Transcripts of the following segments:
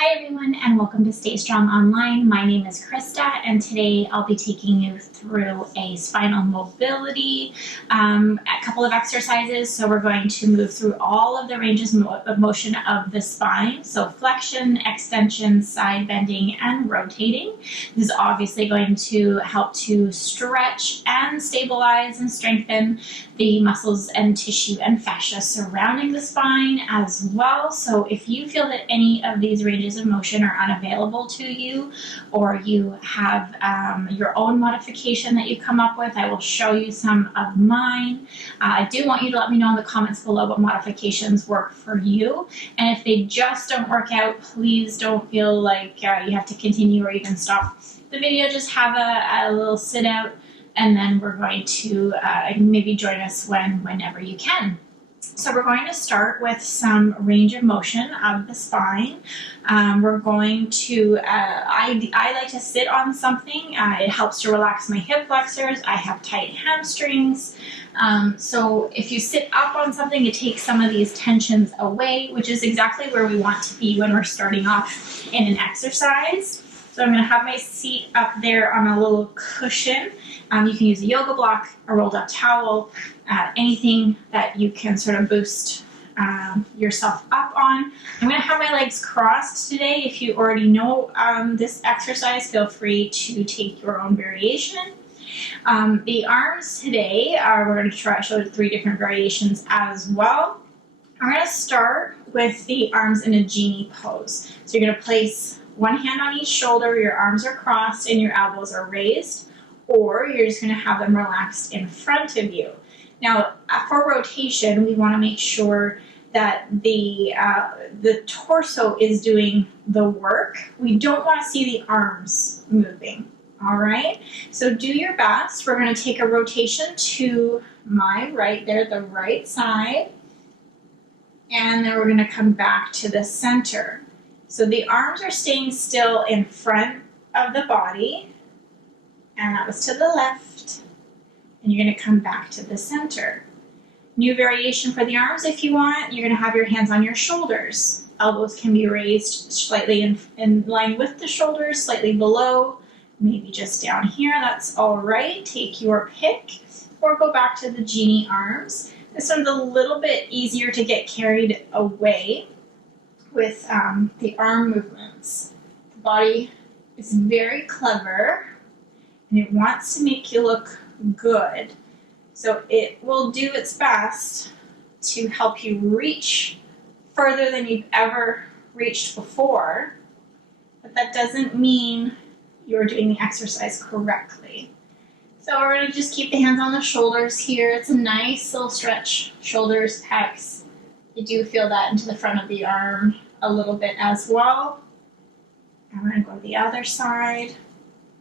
Hi everyone and welcome to Stay Strong Online. My name is Krista and today I'll be taking you through a spinal mobility, a couple of exercises. So we're going to move through all of the ranges of motion of the spine. So flexion, extension, side bending, and rotating. This is obviously going to help to stretch and stabilize and strengthen the muscles and tissue and fascia surrounding the spine as well. So if you feel that any of these ranges of motion are unavailable to you, or you have your own modification that you come up with, I will show you some of mine. I do want you to let me know in the comments below what modifications work for you, and if they just don't work out, please don't feel like you have to continue or even stop the video. Just have a little sit out, and then we're going to maybe join us whenever you can. So we're going to start with some range of motion of the spine. We're going to, I like to sit on something. It helps to relax my hip flexors. I have tight hamstrings. So if you sit up on something, it takes some of these tensions away, which is exactly where we want to be when we're starting off in an exercise. So I'm going to have my seat up there on a little cushion. You can use a yoga block, a rolled up towel, anything that you can sort of boost yourself up on. I'm going to have my legs crossed today. If you already know this exercise, feel free to take your own variation. The arms today, we're going to show 3 different variations as well. I'm going to start with the arms in a genie pose. So you're going to place one hand on each shoulder, your arms are crossed and your elbows are raised, or you're just going to have them relaxed in front of you. Now, for rotation, we want to make sure that the torso is doing the work. We don't want to see the arms moving, all right? So do your best. We're going to take a rotation to my right there, the right side, and then we're going to come back to the center. So the arms are staying still in front of the body, and that was to the left, and you're going to come back to the center. New variation for the arms if you want, you're going to have your hands on your shoulders. Elbows can be raised slightly in line with the shoulders, slightly below, maybe just down here, that's all right. Take your pick, or go back to the genie arms. This one's a little bit easier to get carried away with the arm movements. The body is very clever and it wants to make you look good. So it will do its best to help you reach further than you've ever reached before, but that doesn't mean you're doing the exercise correctly. So we're going to just keep the hands on the shoulders here. It's a nice little stretch, shoulders, pecs. You do feel that into the front of the arm a little bit as well. And we're going to go to the other side.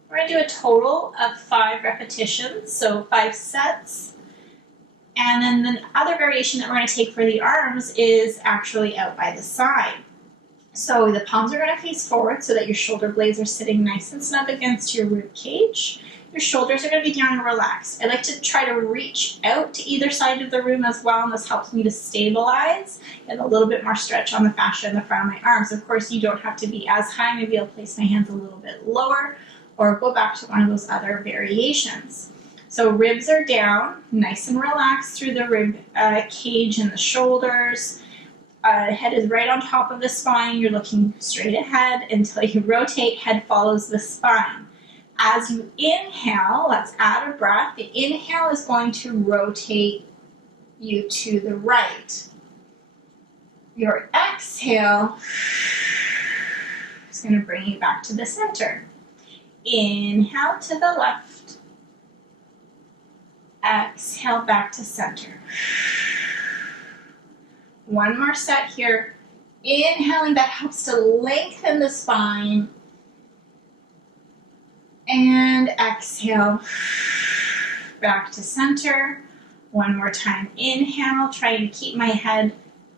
We're going to do a total of 5 repetitions, so 5 sets. And then the other variation that we're going to take for the arms is actually out by the side. So the palms are going to face forward so that your shoulder blades are sitting nice and snug against your rib cage. Your shoulders are going to be down and relaxed. I like to try to reach out to either side of the room as well, and this helps me to stabilize and a little bit more stretch on the fascia in the front of my arms. Of course, you don't have to be as high. Maybe I'll place my hands a little bit lower, or go back to one of those other variations. So ribs are down, nice and relaxed through the rib cage and the shoulders. Head is right on top of the spine. You're looking straight ahead until you rotate. Head follows the spine. As you inhale, let's add a breath. The inhale is going to rotate you to the right. Your exhale is going to bring you back to the center. Inhale to the left. Exhale back to center. One more set here. Inhaling, that helps to lengthen the spine. And exhale, back to center. One more time, inhale, trying to keep my head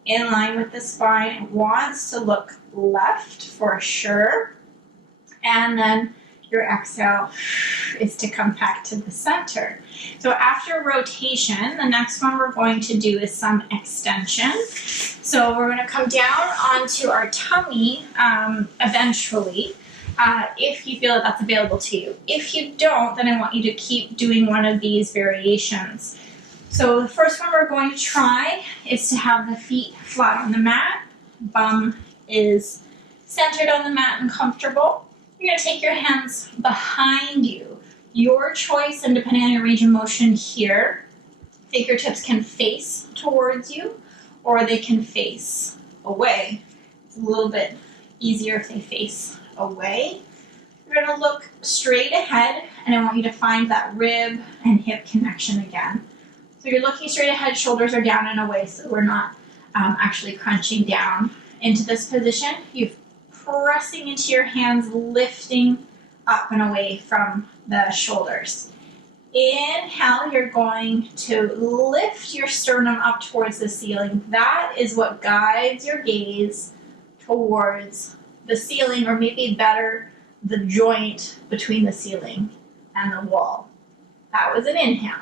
in line with the spine. It wants to look left for sure. And then Your exhale is to come back to the center. So after rotation, the next one we're going to do is some extension. So we're going to come down onto our tummy eventually, if you feel that that's available to you. If you don't, then I want you to keep doing one of these variations. So the first one we're going to try is to have the feet flat on the mat. Bum is centered on the mat and comfortable. You're going to take your hands behind you. Your choice, and depending on your range of motion here, fingertips can face towards you or they can face away. It's a little bit easier if they face away. You're going to look straight ahead, and I want you to find that rib and hip connection again. So you're looking straight ahead, shoulders are down and away, so we're not actually crunching down into this position. You're pressing into your hands, lifting up and away from the shoulders. Inhale, you're going to lift your sternum up towards the ceiling. That is what guides your gaze towards the ceiling, or maybe better, the joint between the ceiling and the wall. That was an inhale.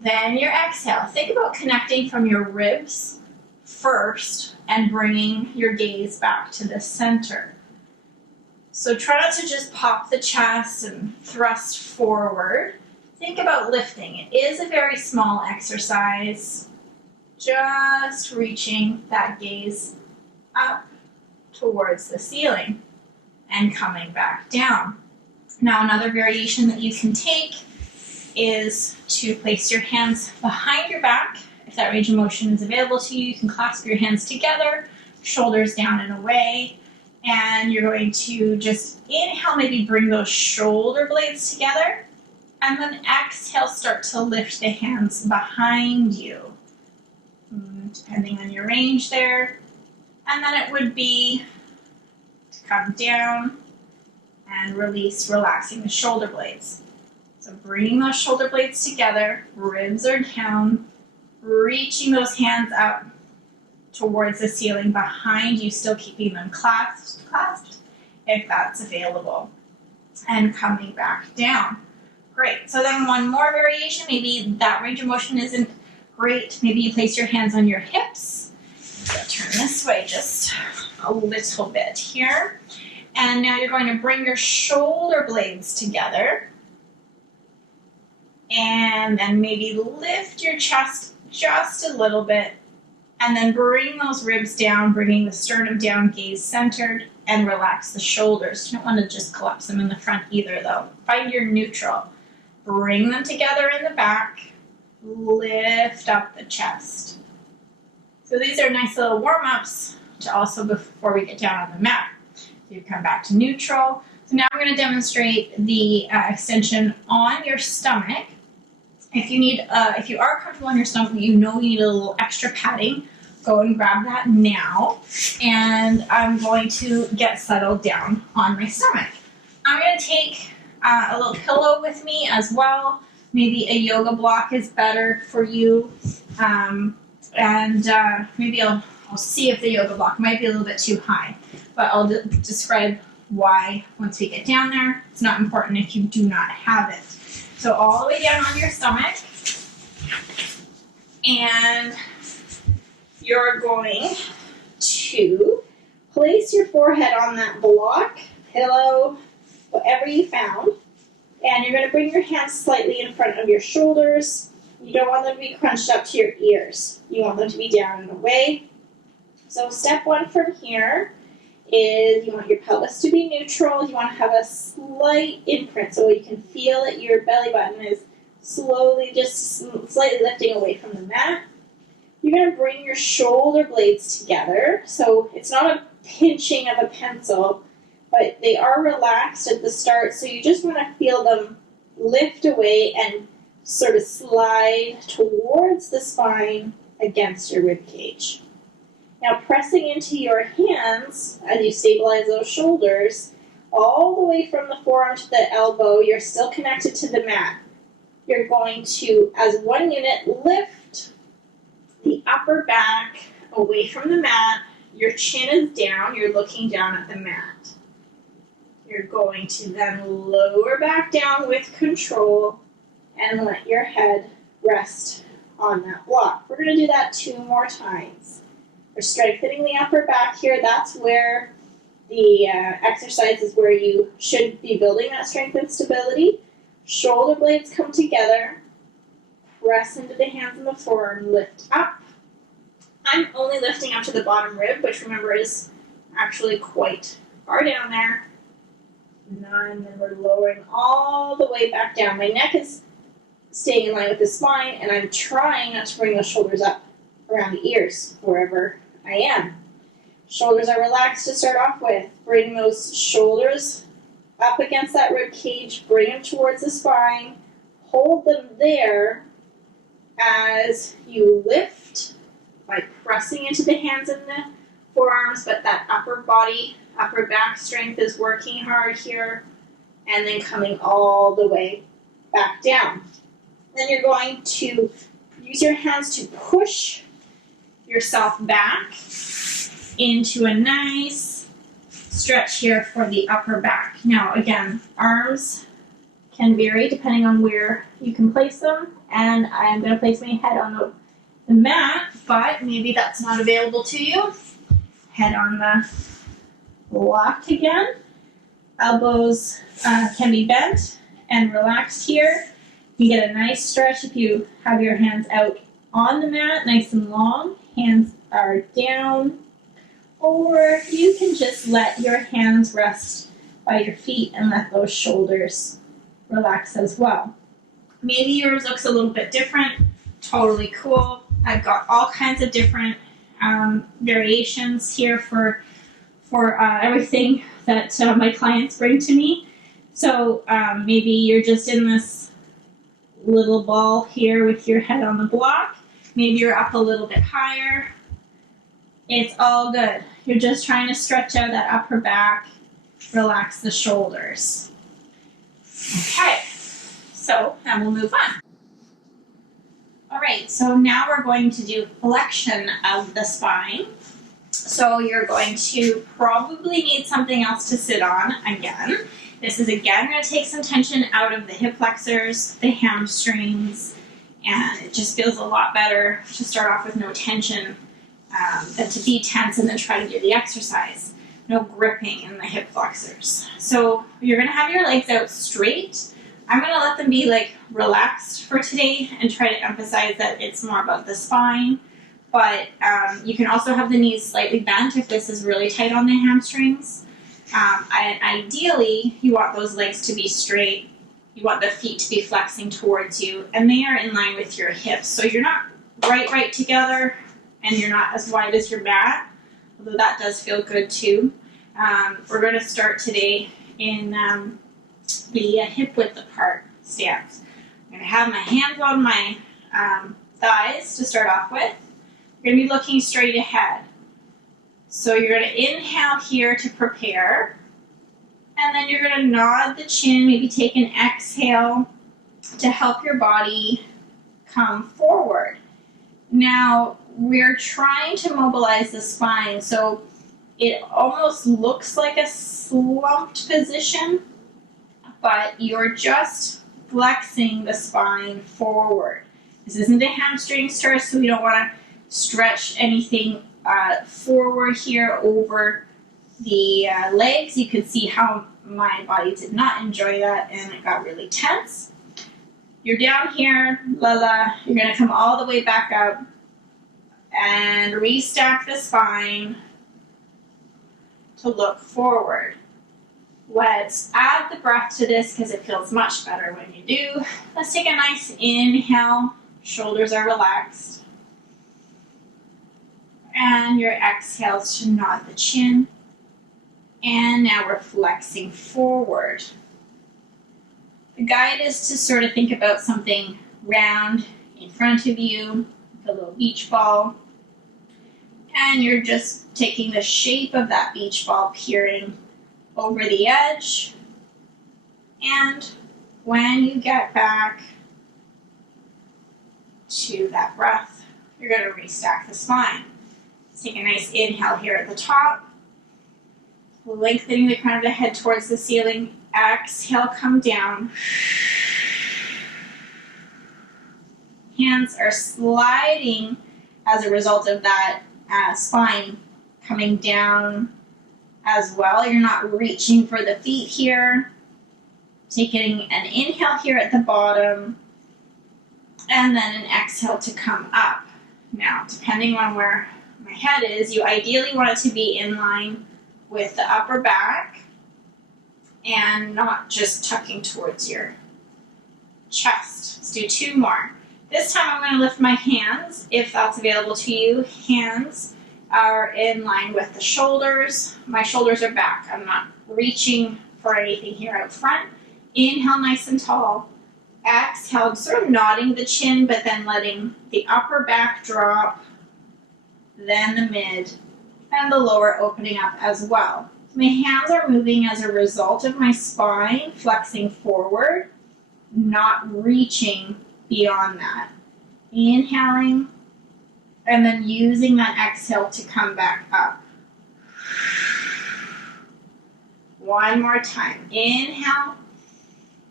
Then your exhale. Think about connecting from your ribs first and bringing your gaze back to the center. So try not to just pop the chest and thrust forward. Think about lifting. It is a very small exercise. Just reaching that gaze up towards the ceiling and coming back down. Now another variation that you can take is to place your hands behind your back. If that range of motion is available to you, you can clasp your hands together, shoulders down and away, and you're going to just inhale, maybe bring those shoulder blades together, and then exhale, start to lift the hands behind you, depending on your range there. And then it would be to come down and release, relaxing the shoulder blades. So bringing those shoulder blades together, ribs are down, reaching those hands up towards the ceiling behind you, still keeping them clasped if that's available, and coming back down. Great. So then one more variation, maybe that range of motion isn't great. Maybe you place your hands on your hips. I'll turn this way just a little bit here. And now you're going to bring your shoulder blades together. And then maybe lift your chest just a little bit. And then bring those ribs down, bringing the sternum down, gaze centered, and relax the shoulders. You don't want to just collapse them in the front either, though. Find your neutral. Bring them together in the back. Lift up the chest. So these are nice little warm-ups to also before we get down on the mat. So you come back to neutral. So now we're going to demonstrate the extension on your stomach. If you are comfortable on your stomach, you know you need a little extra padding, go and grab that now. And I'm going to get settled down on my stomach. I'm going to take a little pillow with me as well. Maybe a yoga block is better for you. Maybe I'll see if the yoga block might be a little bit too high. But I'll describe why once we get down there. It's not important if you do not have it. So all the way down on your stomach, and you're going to place your forehead on that block, pillow, whatever you found, and you're going to bring your hands slightly in front of your shoulders. You don't want them to be crunched up to your ears. You want them to be down and away. So step one from here is you want your pelvis to be neutral. You want to have a slight imprint so you can feel that your belly button is slowly just slightly lifting away from the mat. You're going to bring your shoulder blades together. So it's not a pinching of a pencil, but they are relaxed at the start. So you just want to feel them lift away and sort of slide towards the spine against your rib cage. Now pressing into your hands as you stabilize those shoulders, all the way from the forearm to the elbow, you're still connected to the mat. You're going to, as one unit, lift the upper back away from the mat. Your chin is down, you're looking down at the mat. You're going to then lower back down with control and let your head rest on that block. We're going to do that 2 more times. We're strengthening the upper back here. That's where the exercise is where you should be building that strength and stability. Shoulder blades come together. Press into the hands and the forearm. Lift up. I'm only lifting up to the bottom rib, which remember is actually quite far down there. And then we're lowering all the way back down. My neck is staying in line with the spine, and I'm trying not to bring those shoulders up around the ears, wherever I am. Shoulders are relaxed to start off with. Bring those shoulders up against that rib cage. Bring them towards the spine. Hold them there as you lift by pressing into the hands and the forearms, but that upper body, upper back strength is working hard here, and then coming all the way back down. Then you're going to use your hands to push yourself back into a nice stretch here for the upper back. Now again, arms can vary depending on where you can place them, and I'm going to place my head on the mat, but maybe that's not available to you. Head on the block again. Elbows can be bent and relaxed here. You get a nice stretch if you have your hands out on the mat, nice and long. Hands are down. Or you can just let your hands rest by your feet and let those shoulders relax as well. Maybe yours looks a little bit different. Totally cool. I've got all kinds of different variations here for everything that my clients bring to me. So maybe you're just in this little ball here with your head on the block. Maybe you're up a little bit higher. It's all good. You're just trying to stretch out that upper back, relax the shoulders. Okay, so now we'll move on. All right, so now we're going to do flexion of the spine. So you're going to probably need something else to sit on again. This is again going to take some tension out of the hip flexors, the hamstrings, and it just feels a lot better to start off with no tension than to be tense and then try to do the exercise. No gripping in the hip flexors. So you're going to have your legs out straight. I'm going to let them be like relaxed for today and try to emphasize that it's more about the spine. But you can also have the knees slightly bent if this is really tight on the hamstrings. And ideally, you want those legs to be straight. You want the feet to be flexing towards you, and they are in line with your hips. So you're not right together, and you're not as wide as your mat, although that does feel good too. We're going to start today in the hip width apart stance. I'm going to have my hands on my thighs to start off with. You're going to be looking straight ahead. So you're going to inhale here to prepare, and then you're going to nod the chin, maybe take an exhale to help your body come forward. Now, we're trying to mobilize the spine, so it almost looks like a slumped position, but you're just flexing the spine forward. This isn't a hamstring stretch, so we don't want to stretch anything forward here over the legs. You can see how my body did not enjoy that and it got really tense. You're down here, Lala. You're going to come all the way back up and restack the spine to look forward. Let's add the breath to this because it feels much better when you do. Let's take a nice inhale. Shoulders are relaxed. And your exhales to nod the chin. And now we're flexing forward. The guide is to sort of think about something round in front of you, like a little beach ball. And you're just taking the shape of that beach ball, peering over the edge. And when you get back to that breath, you're going to restack the spine. Let's take a nice inhale here at the top. Lengthening the crown of the head towards the ceiling. Exhale, come down. Hands are sliding as a result of that spine coming down as well. You're not reaching for the feet here. Taking an inhale here at the bottom, and then an exhale to come up. Now, depending on where my head is, you ideally want it to be in line with the upper back and not just tucking towards your chest. Let's do 2 more. This time I'm going to lift my hands, if that's available to you. Hands are in line with the shoulders. My shoulders are back. I'm not reaching for anything here out front. Inhale nice and tall. Exhale, sort of nodding the chin, but then letting the upper back drop, then the mid, and the lower opening up as well. My hands are moving as a result of my spine flexing forward, not reaching beyond that. Inhaling, and then using that exhale to come back up. 1 more time. Inhale.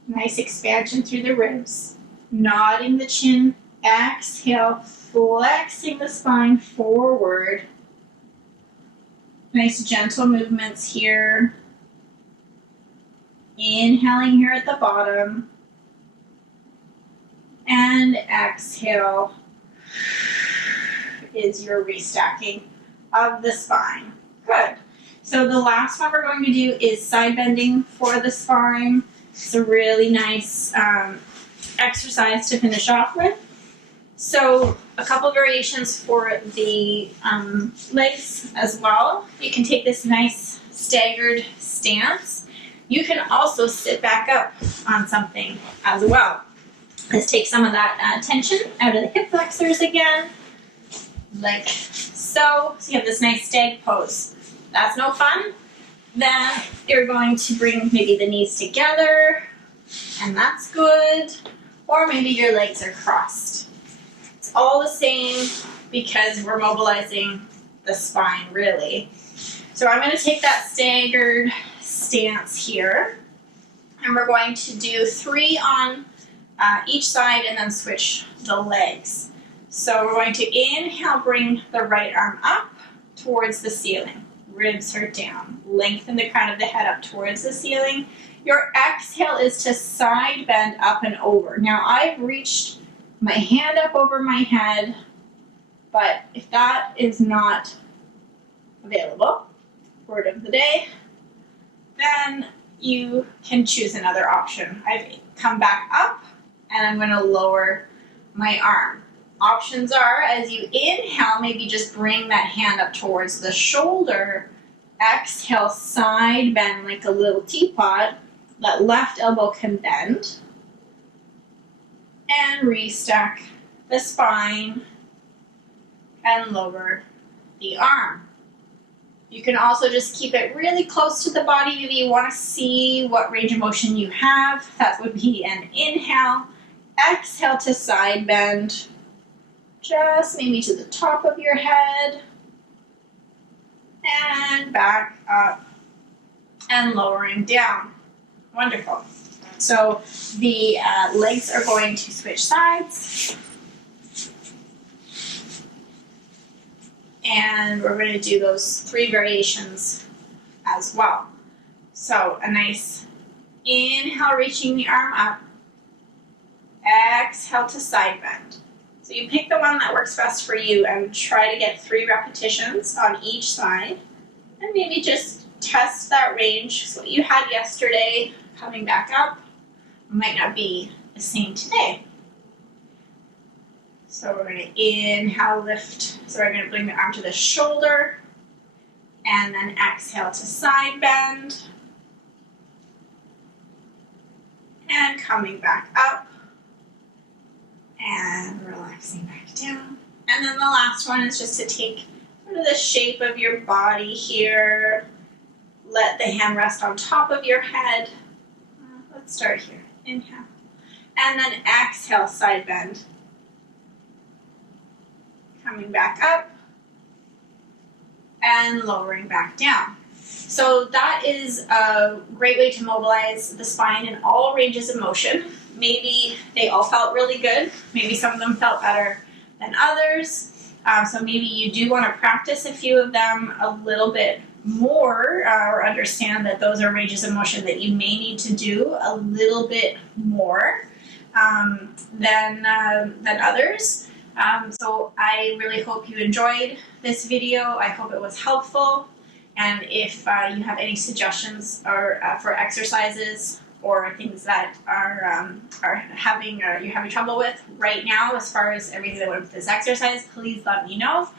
Nice expansion through the ribs. Nodding the chin. Exhale, flexing the spine forward. Nice gentle movements here. Inhaling here at the bottom. And exhale is your restacking of the spine. Good. So the last one we're going to do is side bending for the spine. It's a really nice exercise to finish off with. So a couple variations for the legs as well. You can take this nice staggered stance. You can also sit back up on something as well. Let's take some of that tension out of the hip flexors again, like so. So you have this nice stag pose. That's no fun. Then you're going to bring maybe the knees together, and that's good. Or maybe your legs are crossed. It's all the same because we're mobilizing the spine, really. So I'm going to take that staggered stance here, and we're going to do 3 on each side and then switch the legs. So we're going to inhale, bring the right arm up towards the ceiling. Ribs are down. Lengthen the crown of the head up towards the ceiling. Your exhale is to side bend up and over. Now I've reached my hand up over my head, but if that is not available, word of the day, then you can choose another option. I've come back up and I'm going to lower my arm. Options are, as you inhale, maybe just bring that hand up towards the shoulder. Exhale, side bend like a little teapot. That left elbow can bend. And restack the spine and lower the arm. You can also just keep it really close to the body. Maybe you want to see what range of motion you have. That would be an inhale. Exhale to side bend. Just maybe to the top of your head. And back up and lowering down. Wonderful. So the legs are going to switch sides. And we're going to do those 3 variations as well. So a nice inhale, reaching the arm up. Exhale to side bend. So you pick the one that works best for you and try to get 3 repetitions on each side. And maybe just test that range. So what you had yesterday coming back up might not be the same today. So we're going to inhale, lift. So we're going to bring the arm to the shoulder. And then exhale to side bend. And coming back up. And relaxing back down. And then the last one is just to take sort of the shape of your body here. Let the hand rest on top of your head. Let's start here. Inhale. And then exhale, side bend. Coming back up. And lowering back down. So that is a great way to mobilize the spine in all ranges of motion. Maybe they all felt really good. Maybe some of them felt better than others. So maybe you do want to practice a few of them a little bit more, or understand that those are ranges of motion that you may need to do a little bit more than others. So I really hope you enjoyed this video. I hope it was helpful. And if you have any suggestions or for exercises or things that are you're having trouble with right now as far as everything that went with this exercise, please let me know.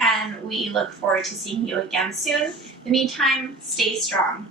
And we look forward to seeing you again soon. In the meantime, stay strong.